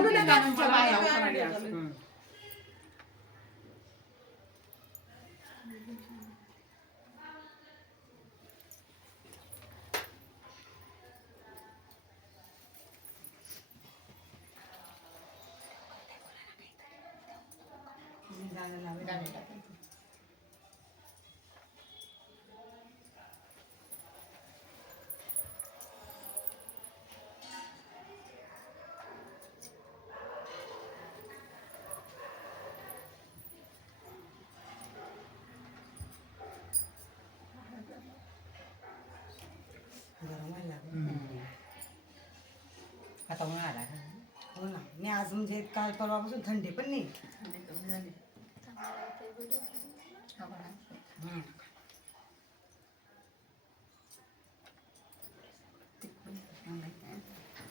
म्हणू नका तुमच्या बाया झालं आता उन्हाळा आला. हो ना मी आज म्हणजे काल परवापासून थंडी पण नाही काय सांगा.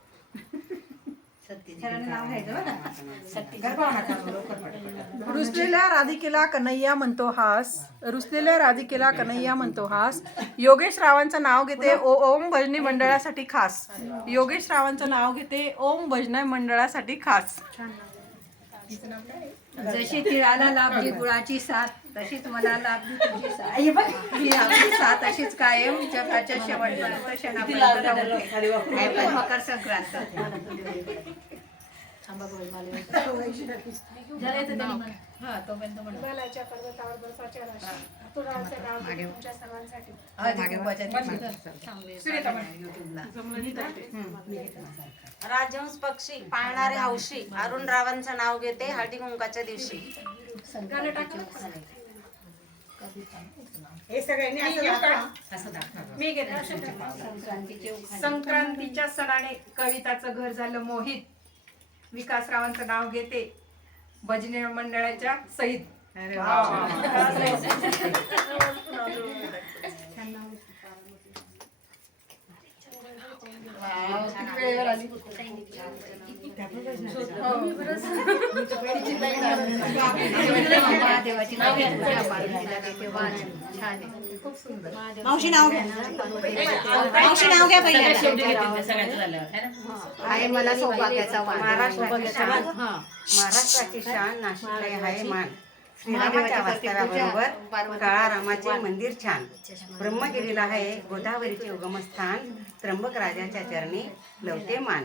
रुसलेल्या राधिकेला कन्हैया म्हणतो हास. रुसलेल्या राधिकेला कन्हैया म्हणतो हास. योगेश रावांचं नाव घेते ओ ओम भजनी मंडळासाठी खास. योगेश रावांचं नाव घेते ओम भजनी मंडळासाठी खास. जशी तिळाला लाभली गुळाची साथ तशीच मला लाभली तुझी साथ. ही आपली साथ अशीच कायम जगाच्या शेवटपर्यंत क्षणापर्यंत हा तोपर्यंत म्हणा. हिमालयाच्या पर्वतावर बर्फाच्या राशी. तुमच्या सर्वांसाठी. हा. राजहंस पक्षी पाळणारे हौशी. अरुण रावांचं नाव घेते हळदी कुंकाच्या दिवशी. हे सगळ्यांनी असं दाखवा. असं दाखवा. मी घेते. संक्रांतीच्या सणाने कविताचं घर झालं मोहित. विकासरावांचं नाव घेते. भजनी मंडळाच्या सहित. नाव घेतली, पार्वतीला देते वाण. छान आहे. मावशी नाव घ्या. मावशी नाव घ्या पहिल्यांदा सगळ्याचं झालं. ना? आहे मला सौभाग्याचा महाराष्ट्राची शान. हा. महाराष्ट्राची शान नाशिकला आहे मान. श्रीरामाच्या वास्तव्याबरोबर पार्वती काळा रामाचे मंदिर छान. ब्रह्मगिरीला आहे गोदावरीचे उगमस्थान. त्र्यंबक राजाच्या चरणी लवते मान.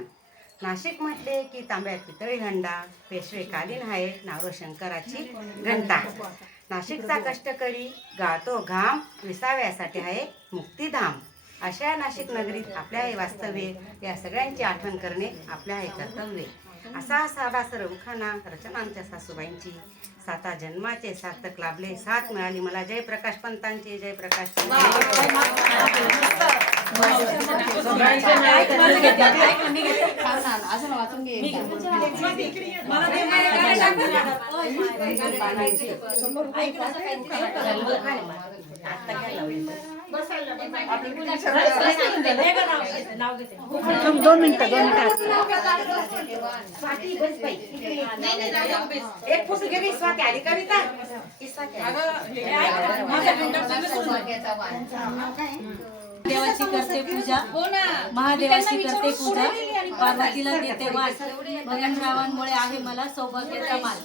नाशिक म्हटले की तांब्यात पितळी घंटा पेशवे कालीन आहे नारो शंकराची घंटा. नाशिकचा कष्टकरी गाळतो घाम विसाव्यासाठी आहे मुक्तीधाम. अशा नाशिक नगरीत आपल्या हे वास्तव्य या सगळ्यांची आठवण करणे आपल्या हे कर्तव्य. असा साधा सरमुखाना रचना आमच्या सासूबाईंची. साता जन्माचे सार्थक लाभले साथ मिळाली. मला जयप्रकाश पंतांची घे दोन मिनिटं दोन एक फुट गेली स्वाती आली कविता ही देवाची करते पूजा. महादेवाची करते पूजा. पार्वतीला देते वाण भगनरावांमुळे आहे मला सौभाग्याचा मान